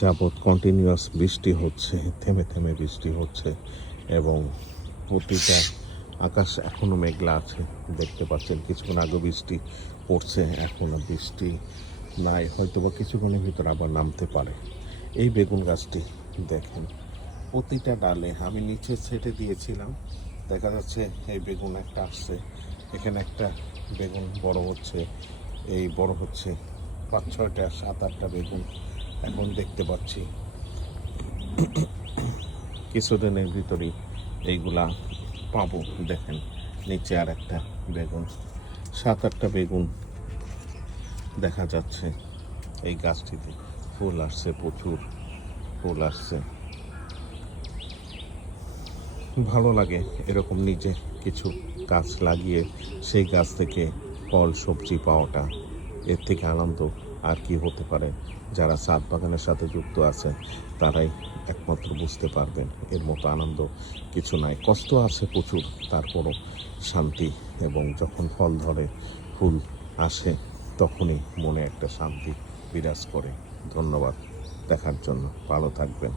যাবৎ কন্টিনিউয়াস বৃষ্টি হচ্ছে, থেমে থেমে বৃষ্টি হচ্ছে এবং প্রতিটা আকাশ এখনও মেঘলা আছে। দেখতে পাচ্ছেন কিছুক্ষণ আগে বৃষ্টি পড়ছে, এখনও বৃষ্টি নাই, হয়তো বা কিছুক্ষণের ভিতর আবার নামতে পারে। এই বেগুন গাছটি দেখেন, প্রতিটা ডালে আমি নিচে ছেটে দিয়েছিলাম, দেখা যাচ্ছে এই বেগুন একটা আসছে, এখানে একটা বেগুন বড় হচ্ছে, এই বড় হচ্ছে 5-6টা 7-8টা বেগুন এখন দেখতে পাচ্ছি। কিছুদিনের ভিতরেই এইগুলা পাবো। দেখেন নিচে আর একটা বেগুন, 7-8টা বেগুন দেখা যাচ্ছে। এই গাছটিতে ফুল আসছে, প্রচুর ফুল আসছে। ভালো লাগে এরকম নিজে কিছু গাছ লাগিয়ে সেই গাছ থেকে ফল সবজি পাওয়াটা, এর থেকে আনন্দ আর কি হতে পারে। যারা ছাদ বাগানের সাথে যুক্ত আছে তারাই একমাত্র বুঝতে পারবেন, এর মতো আনন্দ কিছু নাই। কষ্ট আছে প্রচুর, তারপরও শান্তি, এবং যখন ফল ধরে ফুল আসে তখনই মনে একটা শান্তি বিরাজ করে। ধন্যবাদ দেখার জন্য, ভালো থাকবেন।